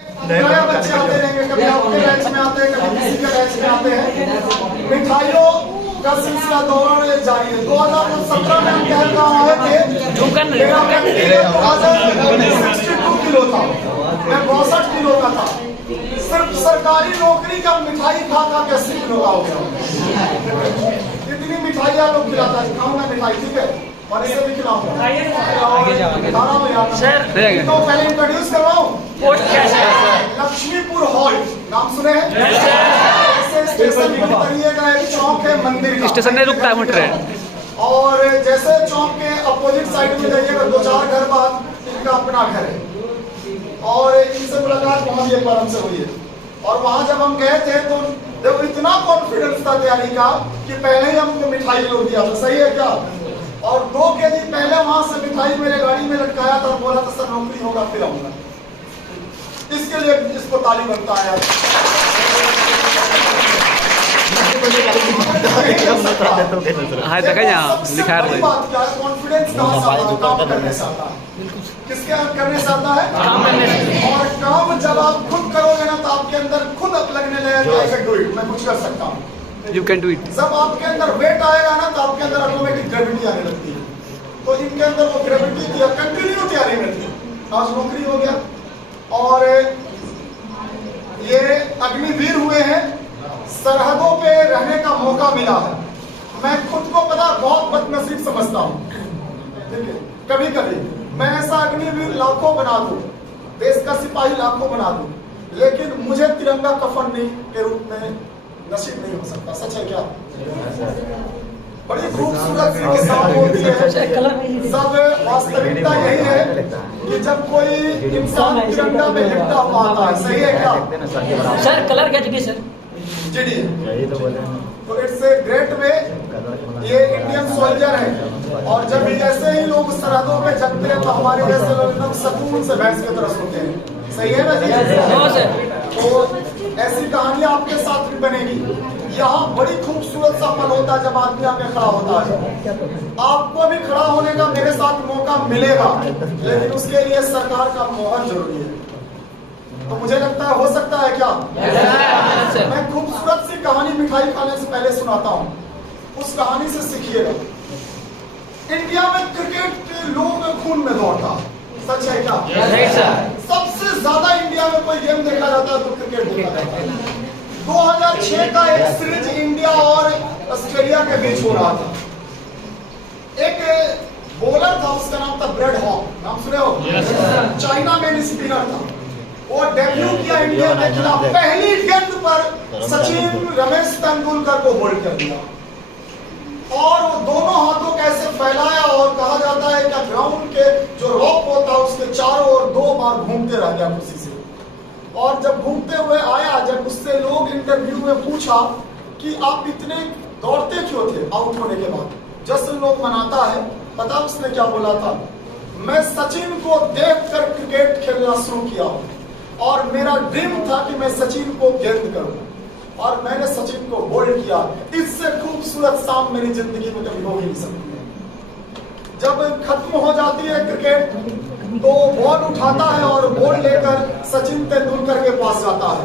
नए बच्चे आते रहेंगे, कभी आपके बैच में आते हैं, कभी किसी के बैच में आते हैं। मिठाइयों का सिलसिला दौरान जारी है। 2017 में हम कह रहे थे मेरा व्यक्तिगत 62 किलो था, मैं 62 किलो का था। सिर्फ सरकारी नौकरी का मिठाई खा खा के 80 किलो का हो गया। इतनी मिठाइयाँ लोग खिलाता है, खाऊंगा मिठाई, ठीक है, और इसे भी खिलाऊंगा। सर तो पहले इंट्रोड्यूस करवाऊं, लक्ष्मीपुर हॉल नाम सुने हैं? स्टेशन करिएगा, एक चौक है मंदिर का, स्टेशन नहीं रुकता है ट्रेन, और जैसे चौक के अपोजिट साइड में जाइएगा 2-4 घर बाद इनका अपना घर है, और इनसे मुलाकात वहाँ भी एक बार हमसे हुई है। और वहाँ जब हम गए थे तो देखो इतना कॉन्फिडेंस था तैयारी का कि पहले ही हमको मिठाई लोग दिया था, सही है क्या? और 2 केजी पहले वहां से मिठाई मेरे गाड़ी में लटकाया था, बोला था सर नौकरी होगा फिर आऊंगा। इसके लिए इसको ताली बनता है। हाँ देखा यहाँ लिखा है कॉन्फिडेंस काम करने से आता है, किसके करने से आता है? और काम जब आप खुद करोगे ना तो आपके अंदर खुद अब लगने लगेगा आई कैन डू इट, मैं कुछ कर सकता हूँ। You can do it। जब आपके अंदर वेट आएगा ना तो आपके अंदर ऑटोमेटिक ग्रेविटी आने लगती है, तो इनके अंदर वो ग्रेविटी की कंटिन्यू तैयारी रहती है। आज नौकरी हो गया और ये अग्निवीर हुए हैं, सरहदों पे रहने का मौका मिला है। मैं खुद को पता बहुत बदनसीब समझता हूँ, ठीक है, कभी कभी मैं ऐसा अग्निवीर लाखों बना दूं, देश का सिपाही लाखों बना दूं, लेकिन मुझे तिरंगा कफन नहीं के रूप में नसीब नहीं हो सकता। सच है क्या? बड़ी खूबसूरत सी किताब होती है। सब वास्तविकता यही है कि जब कोई इंसान तिरंगा में लिपटा हुआ आता है, सही है क्या? सर कलर क्या चाहिए सर? जी तो इट्स ए ग्रेट वे। ये इंडियन सोल्जर है, और जब ऐसे ही लोग सरहदों पे जगते हैं तो हमारे जैसे लोग एकदम सुकून से भैंस की तरह होते हैं, सही है ना जी? तो ऐसी कहानी आपके साथ भी बनेगी। यहाँ बड़ी खूबसूरत सा पल होता है जब आदमी आके खड़ा होता है। आपको भी खड़ा होने का मेरे साथ मौका मिलेगा, लेकिन उसके लिए सरकार का मोहर जरूरी है। तो मुझे लगता है हो सकता है क्या? मैं खूबसूरत सी कहानी मिठाई खाने से पहले सुनाता हूँ, उस कहानी से सीखिएगा। इंडिया में क्रिकेट लोगों के खून में दौड़ता, सच है क्या? सबसे ज्यादा इंडिया में कोई गेम देखा जाता है तो क्रिकेट होता है। 2006 का एक सीरीज इंडिया और ऑस्ट्रेलिया के बीच हो रहा था। एक बॉलर था, उसका नाम था ब्रेड हॉक, नाम सुने हो? चाइना में स्पिनर था, वो डेब्यू किया इंडिया के खिलाफ। पहली गेंद पर सचिन रमेश तेंदुलकर को बोल्ड कर दिया, और वो दोनों हाथों कैसे फैलाया, और कहा जाता है कि ग्राउंड के जो रॉक होता है उसके चारों ओर 2 बार घूमते रह गया खुशी से। और जब घूमते हुए आया, जब उससे लोग इंटरव्यू में पूछा कि आप इतने दौड़ते क्यों थे आउट होने के बाद, जश्न लोग मनाता है, पता उसने क्या बोला था? मैं सचिन को देखकर क्रिकेट खेलना शुरू किया और मेरा ड्रीम था कि मैं सचिन को गेंद करूं, और मैंने सचिन को बोल्ड किया। इससे खूबसूरत शाम मेरी जिंदगी में कभी हो ही नहीं सकती है। जब खत्म हो जाती है क्रिकेट तो बॉल उठाता है और बॉल लेकर सचिन तेंदुलकर के पास जाता है।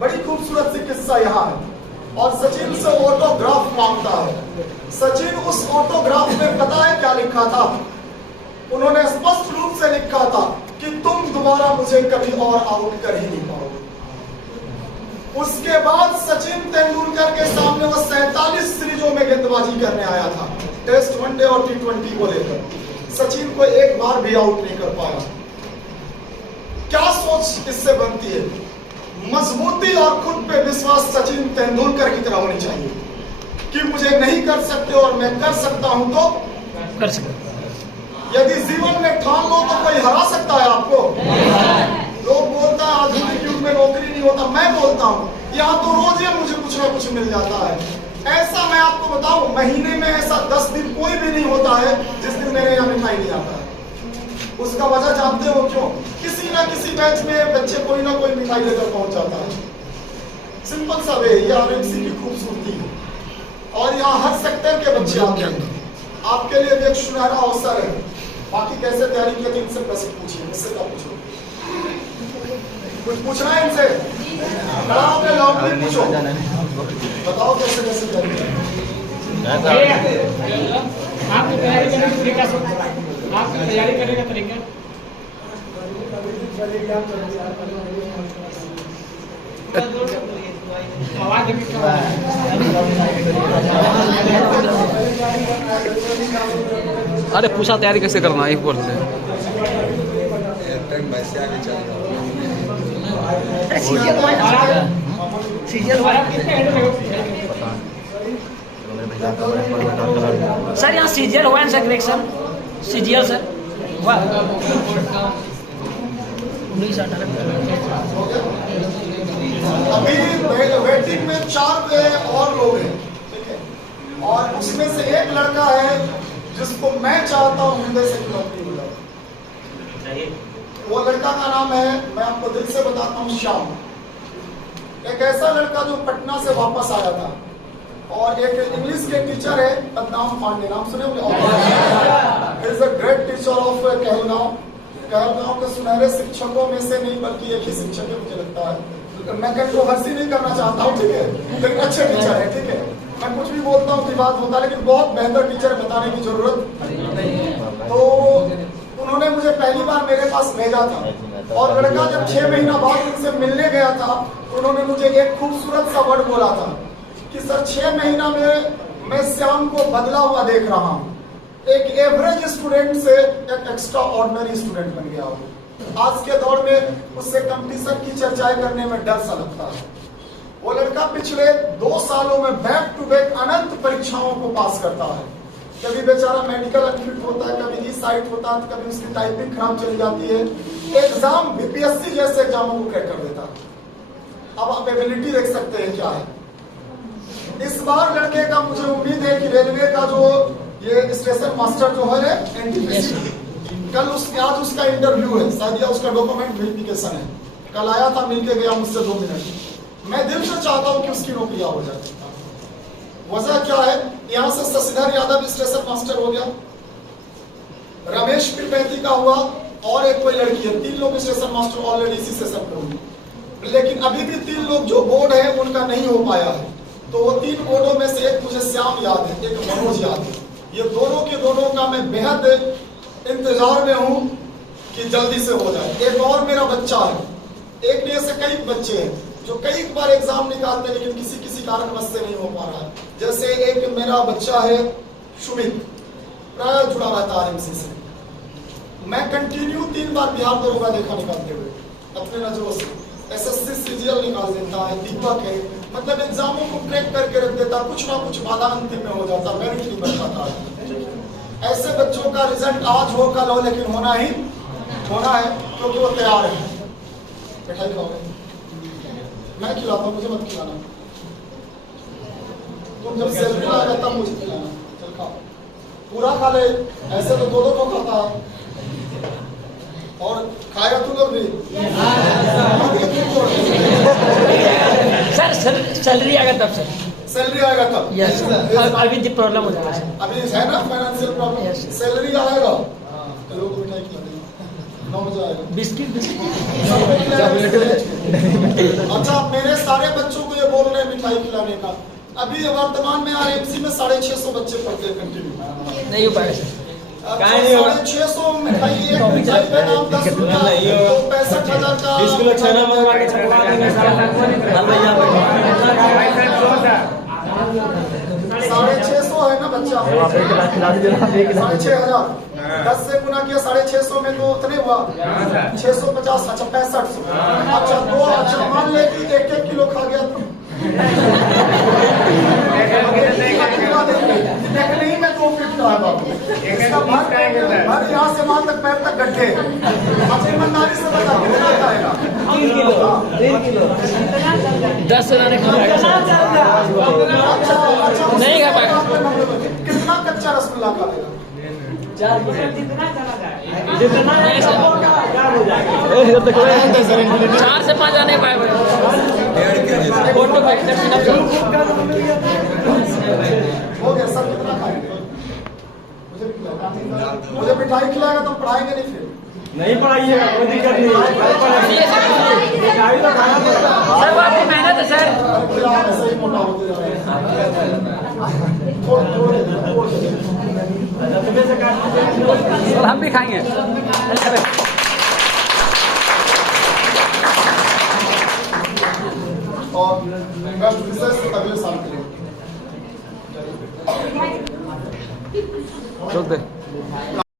बड़ी खूबसूरत सी किस्सा यहाँ है, और सचिन से ऑटोग्राफ मांगता है। सचिन उस ऑटोग्राफ में पता है क्या लिखा था? उन्होंने स्पष्ट रूप से लिखा था कि तुम दोबारा मुझे कभी और आउट कर ही नहीं पाओगे। उसके बाद सचिन तेंदुलकर के सामने वो 47 सीरीजों में गेंदबाजी करने आया था, टेस्ट, वनडे और T20 को लेकर। सचिन को एक बार भी आउट नहीं कर पाया। क्या सोच इससे बनती है? मजबूती और खुद पे विश्वास सचिन तेंदुलकर की तरह होनी चाहिए कि मुझे नहीं कर सकते और मैं कर सकता हूं तो कर सकते। यदि जीवन में ठान लो तो कोई हरा सकता है आपको? लोग बोलता है आधुनिक युग में नौकरी नहीं होता, मैं बोलता हूँ यहाँ तो रोज ही मुझे कुछ ना कुछ मिल जाता है। ऐसा मैं आपको बताऊं, महीने में ऐसा 10 दिन कोई भी नहीं होता है जिस दिन मेरे यहाँ मिठाई नहीं आता है। उसका वजह जानते हो क्यों? किसी ना किसी बैच में बच्चे कोई ना कोई मिठाई लेकर पहुंच जाता है। सिंपल सा वे, ये RMC की खूबसूरती है, और यहाँ हर सेक्टर के बच्चे आते हैं। आपके लिए भी एक सुनहरा अवसर है। बाकी कैसे तैयारी की थी इनसे प्रश्न पूछिए, मुझसे क्या पूछो। कुछ पूछना है इनसे? खड़ा होकर लॉन्ग पूछो, बताओ कैसे कैसे करेंगे। आपकी तैयारी करने का तरीका सर, आपकी तैयारी करने का तरीका आवाज अरे पूछा तैयारी कैसे करना एक बार से। सर यहाँ सीजीएल हुआ है सर, करेक्शन सीजीएल सर हुआ 1918। अभी वेटिंग में 4 और लोग हैं, ठीक है, और उसमें से एक लड़का है जिसको मैं चाहता हूँ हृदय से नौकरी मिला। वो लड़का का नाम है, मैं आपको दिल से बताता हूँ, श्याम। एक ऐसा लड़का जो पटना से वापस आया था, और एक इंग्लिश के टीचर है पद्मनाभ पांडे, नाम सुने होंगे, is a great teacher of Kahalgaon के सुनहरे शिक्षकों में से नहीं बल्कि एक ही शिक्षक है मुझे लगता है। मैं कंट्रोवर्सी नहीं करना चाहता हूँ, ठीक है, लेकिन अच्छे टीचर है, ठीक है, मैं कुछ भी बोलता हूँ विवाद होता है, लेकिन बहुत बेहतर टीचर है, बताने की जरूरत नहीं। तो उन्होंने मुझे पहली बार मेरे पास भेजा था, और लड़का जब 6 महीना बाद उनसे मिलने गया था तो उन्होंने मुझे एक खूबसूरत सा वर्ड बोला था कि सर 6 महीना में मैं श्याम को बदला हुआ देख रहा हूँ। एक एवरेज स्टूडेंट से एक एक्स्ट्रा ऑर्डिनरी स्टूडेंट बन गया हो। आज के दौर में उससे कंपटीशन की चर्चाएं करने में डर सा लगता है। वो लड़का पिछले 2 सालों में बैक टू बैक अनंत परीक्षाओं को पास करता है। कभी बेचारा मेडिकल अनफिट होता है, कभी ई साइट होता है, कभी उसकी टाइपिंग खराब चली जाती है, एग्जाम बीपीएससी जैसे एग्जामों को क्रैक कर देता है। अब आप एबिलिटी देख सकते हैं क्या है। इस बार लड़के का मुझे उम्मीद है कि रेलवे का जो ये स्टेशन मास्टर जो है एनटीपीसी, कल आज उसका इंटरव्यू है, शायद या उसका डॉक्यूमेंट वेरिफिकेशन है। कल आया था, मिलके गया मुझसे 2 मिनट। मैं दिल से चाहता हूँ कि उसकी नौकरी हो जाए। वजह क्या है, यहाँ से शशिधर यादव स्टेशन मास्टर हो गया, रमेश त्रिपाठी का हुआ, और एक कोई लड़की है, 3 लोग स्टेशन मास्टर ऑलरेडी इसी सेशन पर हुई। लेकिन अभी भी 3 लोग जो बोर्ड है उनका नहीं हो पाया है। तो वो 3 बोर्डों में से एक मुझे श्याम याद है, एक मनोज याद है। ये दोनों के दोनों का मैं बेहद इंतजार में हूँ कि जल्दी से हो जाए। एक और मेरा बच्चा है, एक नहीं से कई बच्चे हैं जो कई बार एग्जाम निकालते हैं, लेकिन किसी कारणवश से नहीं हो पा रहा है। जैसे एक मेरा बच्चा है सुमित, प्राय जुड़ा रहता है एमसी से। मैं कंटिन्यू 3 बार बिहार दरोगा देखा निकालते हुए अपने नजरों से। एसएससी सीजीएल निकाल देता है, दीपक है, मतलब एग्जामों को क्रैक करके रख देता, कुछ ना कुछ बाधा अंतिम में हो जाता, मेरिट नहीं बन पाता। ऐसे बच्चों का रिजल्ट आज हो कल हो, लेकिन होना है क्योंकि वो तैयार है। मिठाई खाओगे? मैं खिलाता हूँ, मुझे मत खिलाना। तुम जब सैलरी आएगा तब मुझे खिलाना। चल खाओ, पूरा खा ले, ऐसे तो 2-2 को खाता है। और खाएगा तू लोग भी? सर सैलरी आएगा तब सर, सैलरी आएगा तब। यस, अभी जो प्रॉब्लम हो जाएगा सर, अभी है ना फाइनेंशियल प्रॉब्लम। सैलरी आएगा तो लोग मिठाई खिला देंगे, 9 बजे आएगा। बिस्किट अच्छा, मेरे सारे बच्चों को ये बोल रहे हैं मिठाई खिलाने का। अभी वर्तमान में आरएमसी में 650 बच्चे पढ़ते हैं कंटिन्यू, नहीं हो पाएगा सर। 650 मिठाई, एक मिठाई का दाम 10 रुपया, तो 65,000 का 20 किलो छेना मंगवा के छपवा देंगे सारा। 650 है ना बच्चा, 6,500, 10 से गुना किया 650 में तो उतने हुआ 650, अच्छा 6500। अच्छा 2, अच्छा मान ले कि 1-1 किलो खा गया तो नहीं में 2 फिट का है बाबू, भर यहाँ से वहां तक पैर तक गड्ढे। अब ईमानदारी से बता कितना खाएगा? 3 किलो 10 लाने का नहीं खा पाएगा। कितना कच्चा रसगुल्ला खाएगा? 4 से 5 आने पाएगा। हो गया सर, कितना खाएंगे? मुझे मिठाई खिलाएगा तो पढ़ाएंगे नहीं फिर। नहीं पढ़ाइएगा कोई दिक्कत नहीं तो खाना पड़ेगा। सर वो आपकी मेहनत है सर। ऐसे ही मोटा होते जा रहे हैं। थोड़े सर हम भी खाएंगे। और बेस्ट विशेष अगले साल के लिए चलते